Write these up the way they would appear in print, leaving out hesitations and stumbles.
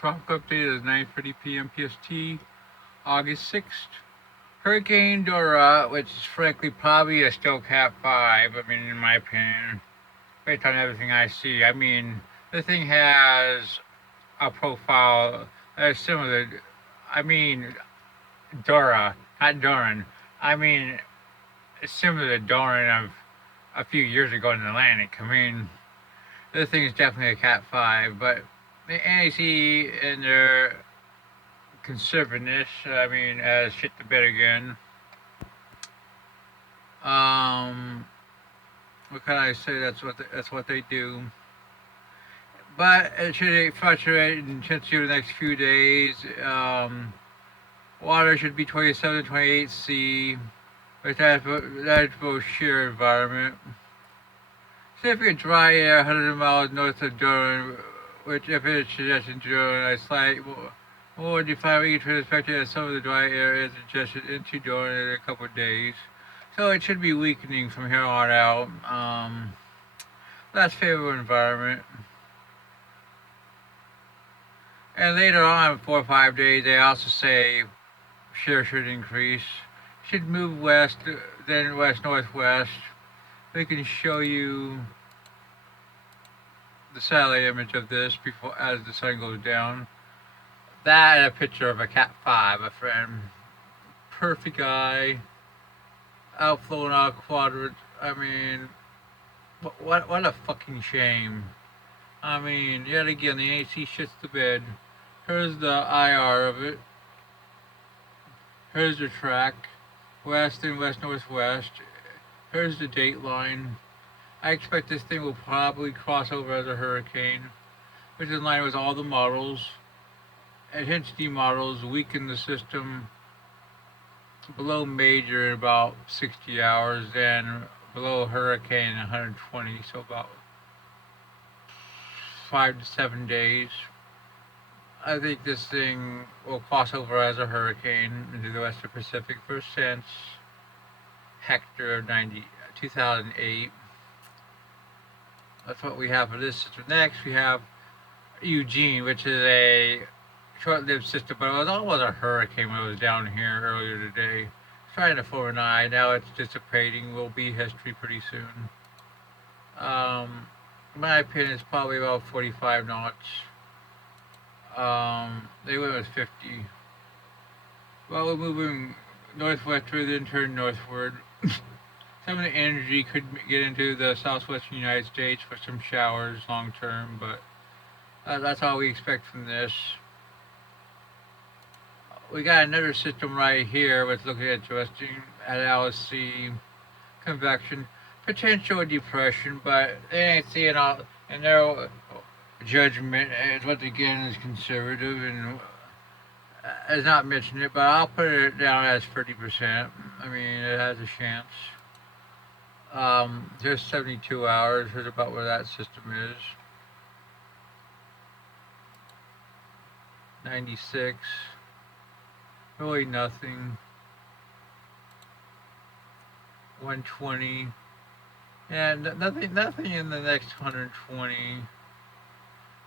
Tropical update is 9:30 p.m. PST, August 6th. Hurricane Dora, which is frankly probably a still Cat 5, I mean, in my opinion, based on everything I see. I mean, the thing has a profile that is similar. I mean, Dora, not Doran. I mean, similar to Doran of a few years ago in the Atlantic. I mean, this thing is definitely a Cat 5, but the NAC and their conservativeness, I mean, shit the bed again. Um, what can I say? That's what they do. But it should fluctuate in intensity over the next few days. Water should be 27 to 28 C, but that's both sheer environment. Significant dry air 100 miles north of Durham, which if it is suggested to Durham, a slight more defined we can expect that some of the dry air is ingested into Durham in a couple of days. So it should be weakening from here on out. Less favorable environment. And later on, 4 or 5 days, they also say shear should increase. Should move west, then west-northwest. We can show you the satellite image of this before as the sun goes down. That and a picture of a Cat 5, a friend. Perfect eye. Outflow and out quadrant. I mean, what a fucking shame. I mean, yet again, the AC shits the bed. Here's the IR of it. Here's the track. West and west-northwest. Here's the date line. I expect this thing will probably cross over as a hurricane, which is in line with all the models. Intensity models weaken the system below major in about 60 hours, then below hurricane in 120, so about 5 to 7 days. I think this thing will cross over as a hurricane into the Western Pacific first since Hector of 2008. That's what we have for this system. Next, we have Eugene, which is a short-lived system, but it was almost a hurricane when it was down here earlier today. It's trying to form an eye. Now it's dissipating. Will be history pretty soon. In my opinion, it's probably about 45 knots. They went with 50. Well, we're moving northwestward, then turn northward. Some of the energy could get into the southwestern United States for some showers long term, but that's all we expect from this. We got another system right here, which looking interesting at LSC convection, potential depression, but they ain't seeing all in their judgment is what again is conservative and has not mentioned it, but I'll put it down as 30%. I mean, it has a chance. Just 72 hours. Here's about where that system is. 96. Really nothing. 120. And nothing in the next 120.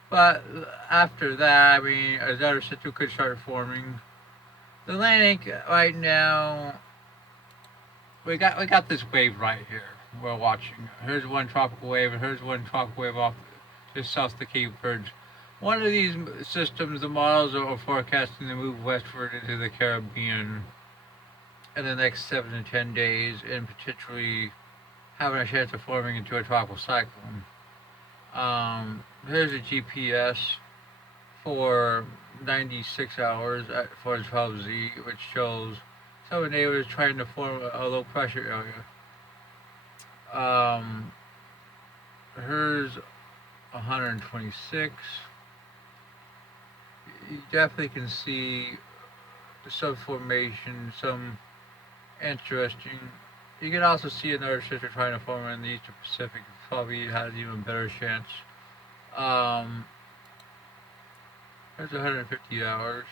But after that, I mean, another system could start forming. The Atlantic right now, we got this wave right here. We're watching. Here's one tropical wave, and here's one tropical wave off just south of the Cape Verde. One of these systems, the models are forecasting to move westward into the Caribbean in the next 7 to 10 days, and potentially having a chance of forming into a tropical cyclone. Here's a GPS for 96 hours for 12Z, which shows some of the neighbors trying to form a low pressure area. Here's 126. You definitely can see some formation, some interesting. You can also see another sister trying to form in the Eastern Pacific. Probably has even better chance. There's 150 hours.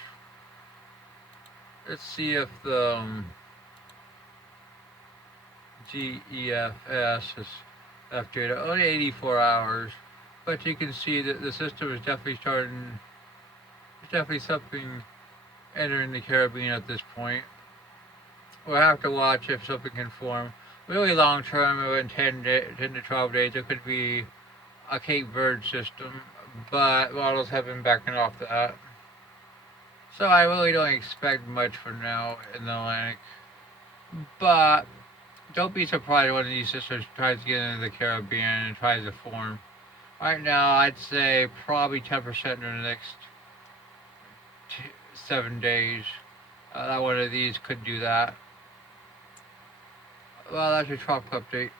Let's see if the GEFS is F data. Only 84 hours, but you can see that the system is definitely starting definitely something entering the Caribbean at this point. We'll have to watch if something can form. Really long term, within 10 to 12 days, it could be a Cape Verde system, but models have been backing off that. So I really don't expect much for now in the Atlantic. But don't be surprised when these systems tries to get into the Caribbean and tries to form. Right now, I'd say probably 10% in the next 7 days. That one of these could do that. Well, that's your tropical update.